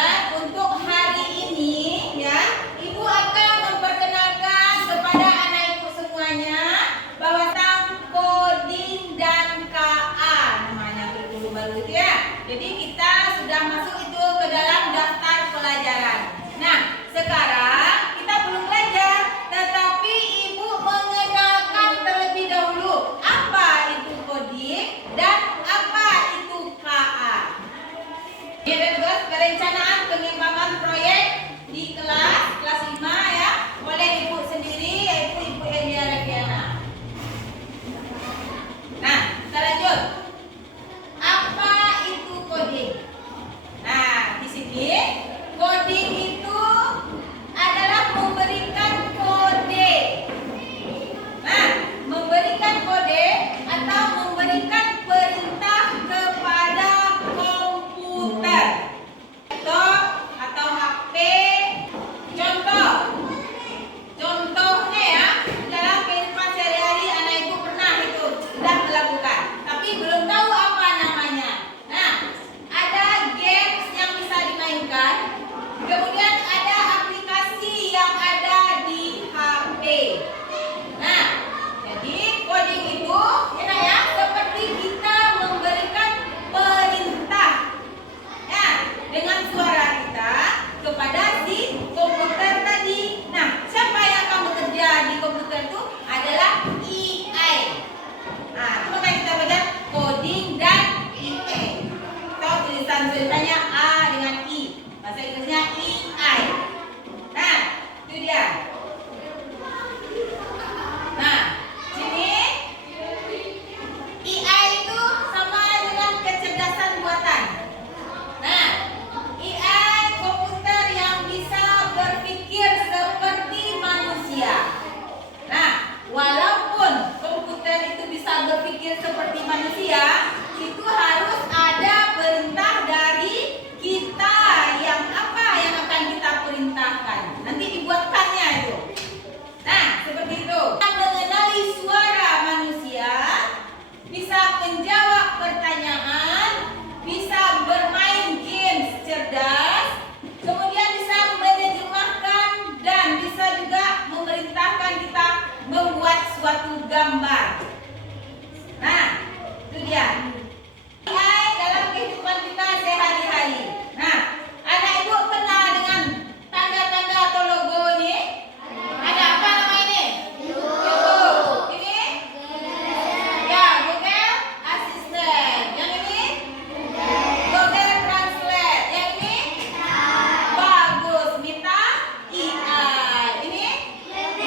kemudian untuk hari ini ya, Ibu akan memperkenalkan kepada anak Ibu semuanya bahwa coding dan KA namanya kurikulum baru itu ya. Jadi kita sudah masuk itu ke dalam daftar pelajaran. Nah, sekarang kita belum belajar, tetapi Ibu mengenalkan terlebih dahulu apa itu coding dan apa itu KA. Ini ada tugas perencanaan pengembangan proyek di kelas 5 ya, oleh Ibu sendiri yaitu Ibu Elia Reviana. Nah, kita lanjut. Apa itu coding? Nah, di sini coding itu adalah memberikan kode. Nah, memberikan kode atau memberikan perintah kepada komputer, laptop atau HP. Contohnya ya, dalam kehidupan sehari-hari anak Ibu pernah itu sudah melakukan, tapi belum tahu apa namanya. Nah, ada games yang bisa dimainkan, kemudian ada aplikasi yang ada di HP. Nah, jadi coding itu ya, seperti kita memberikan perintah ya, dengan suara kita kepada si komputer tadi. Nah, siapa yang akan bekerja di komputer itu adalah AI. Nah, itu makanya kita belajar coding dan AI. Atau tulisannya A dengan I. Bahasa Inggrisnya AI. Nah, itu dia. Nah, sini AI itu sama dengan kecerdasan buatan. Nah, AI komputer yang bisa berpikir seperti manusia. Nah, walaupun komputer itu bisa berpikir seperti manusia, itu harus ada perintah dari kita yang apa yang akan kita perintahkan. Nanti dibuatkannya itu. Nah, seperti itu. Mengenali suara manusia, bisa menjawab pertanyaan, bisa bermain games cerdas, kemudian bisa menerjemahkan dan bisa juga memerintahkan kita membuat suatu gambar. Nah, itu dia. AI dalam kehidupan kita sehari-hari. Nah, anak Ibu kenal dengan tanda-tanda atau logo ini? Ada apa nama ini? YouTube. Ini? Ya, Google Assistant. Yang ini? Google Translate. Yang ini? Bagus. Mita AI. Ini?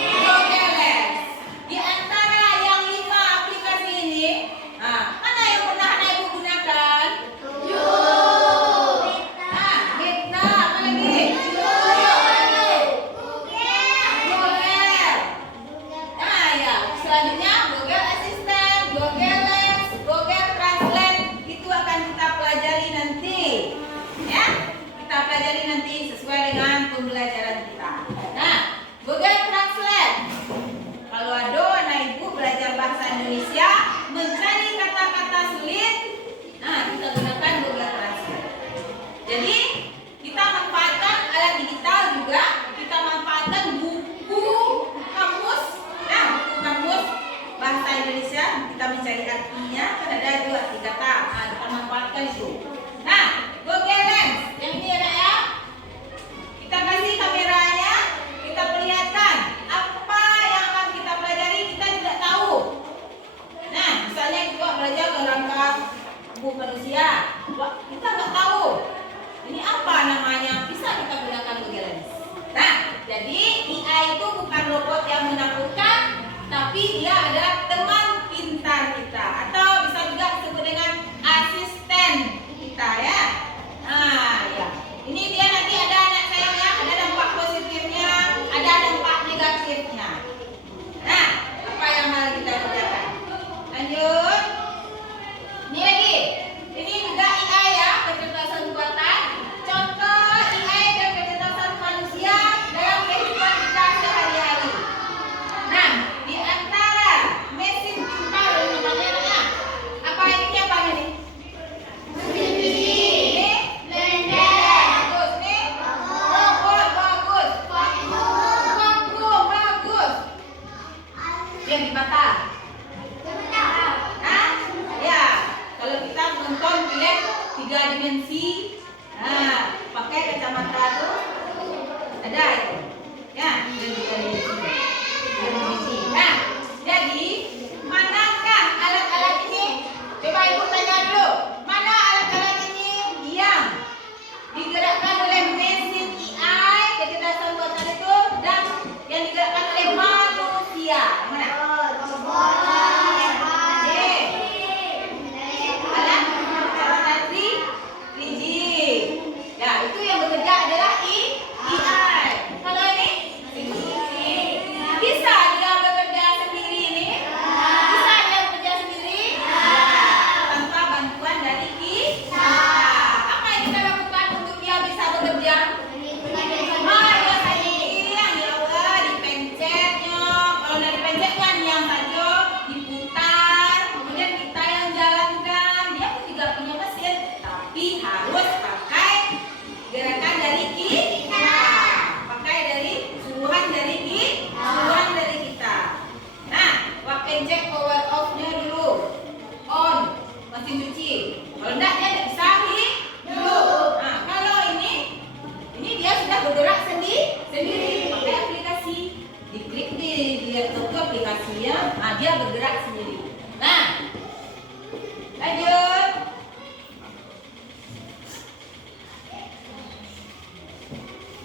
Google Lens. Di antara yang 5 aplikasi ini, mana yang pernah anak Ibu gunakan? Mita, apa lagi? Google. Nah, ya. Selanjutnya Google Assistant, Google Lens, Google Translate itu akan kita pelajari nanti. Ya, kita pelajari nanti sesuai dengan pembelajaran kita. Nah, Google Translate. Kalau ada anak Ibu belajar bahasa Indonesia, mencari kata-kata sulit, nah kita gunakan Google Translate. Jadi kita manfaatkan alat digital juga, kita manfaatkan buku kamus, buku kamus bahasa Indonesia, kita mencari artinya, kan ada itu arti kata, kita manfaatkan itu. Nah, Google Lens, yang ini ya, kita kasih kameranya, kita perlihatkan apa yang akan kita pelajari, kita tidak tahu. Nah, misalnya kita belajar kerangka tubuh manusia, kita nggak tahu ini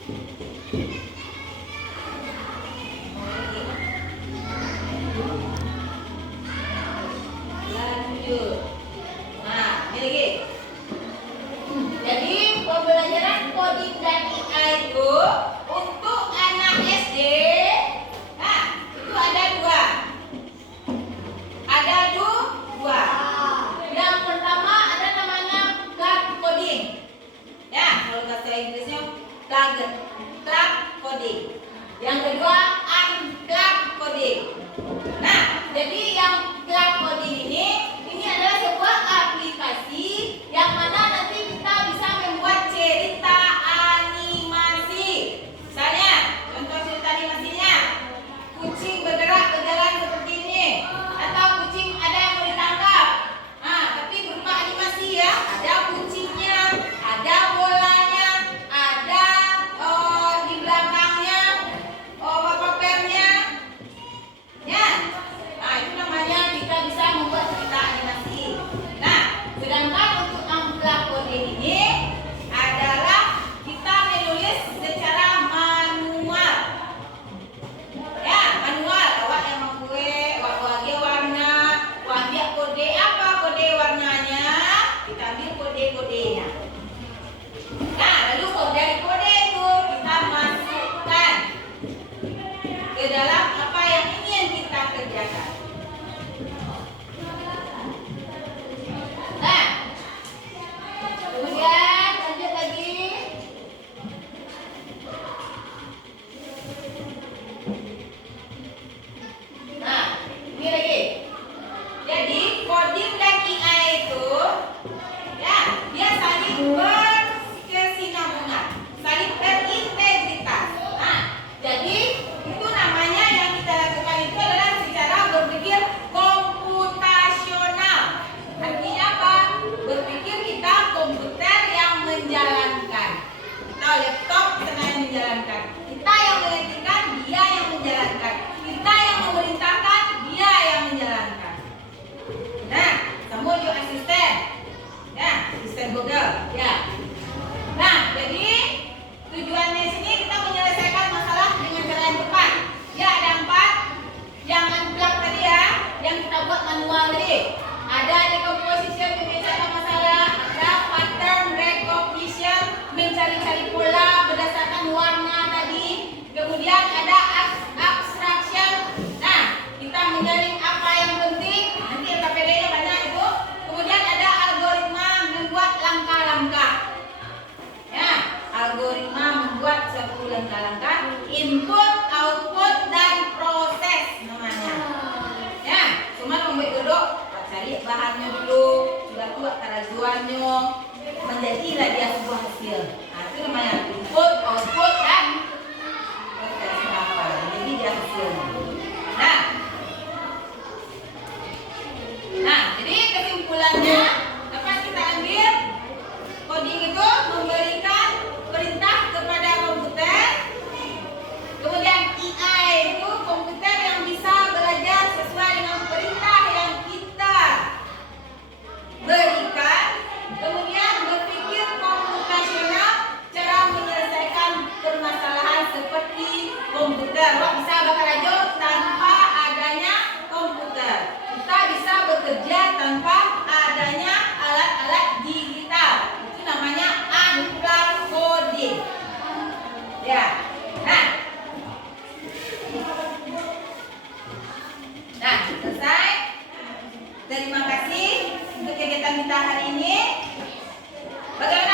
Lanjut. Nah, ini lagi. Jadi pembelajaran coding dan IA itu untuk anak SD. Nah, itu ada dua. Ada dua. Yang pertama ada namanya club coding. Ya, kalau bahasa Inggrisnya club coding. Yang kedua unclub coding. Nah, jadi yang club coding ini adalah sebuah aplikasi yang mana nanti kita bisa membuat cerita animasi. Misalnya, contoh cerita animasinya, kucing berjalan seperti ini, atau kucing ada yang mau ditangkap. Nah, tapi berupa animasi ya. Ada kucingnya, ada bolanya, ada di belakangnya papernya. Ya. Nah, itu namanya kita bisa membuat cerita animasi. Nah, sedangkan untuk unclub coding ini adalah kita menulis secara manual. Ya, manual. Awak yang membuat wage warna, wage kode apa kode warnanya, kita ambil kode-kodenya. Nah, lalu dari kode itu kita masukkan ke dalam apa yang ingin kita kerjakan. Nah, kemudian lanjut lagi. Nah, ini lagi. Jadi coding dan IA itu ya, dia saling berkesinambungan, saling berintegritas. Nah, jadi itu namanya yang kita lakukan itu adalah secara berpikir komputasional. Artinya apa? Berpikir kita komputer yang menjalankan, atau laptop kita yang menjalankan. Kita yang mengetikkan, dia yang menjalankan. Kita yang memerintahkan, dia yang menjalankan. Nah, kamu juga asisten, ya, asisten Google, ya. Nah, jadi tujuannya sini kita menyelesaikan masalah dengan cara yang tepat. Ya, ada 4 yang unplug tadi ya, yang kita buat manual tadi. Ada decomposition, menyelesaikan masalah. Ada pattern recognition, mencari-cari pola berdasarkan warna tadi. Kemudian ada abstraction. Nah, kita menjaring apa yang penting. Nanti KPD-nya banyak itu. Kemudian ada algoritma, membuat langkah-langkah. Ya, algoritma membuat suatu langkah-langkah, input, output, dan proses namanya. Ya, cuma membuat duduk, cari bahannya dulu, sudah tua kerajuannya, menjadilah dia sebuah hasil. Nah, itu namanya input, output, dan proses apa. Jadi dia hasilnya. Nah, jadi kesimpulannya dapat kita ambil, coding itu memberikan perintah kepada komputer. Kemudian IA itu komputer yang bisa belajar sesuai dengan perintah yang kita berikan. Kemudian berpikir komputasional, cara menyelesaikan permasalahan seperti komputer. Wah, bisa bekerja tanpa adanya komputer. Kita bisa bekerja tanpa adanya alat-alat digital. Itu namanya unclub coding. Ya. Nah, selesai. Terima kasih untuk kegiatan kita hari ini. Bagaimana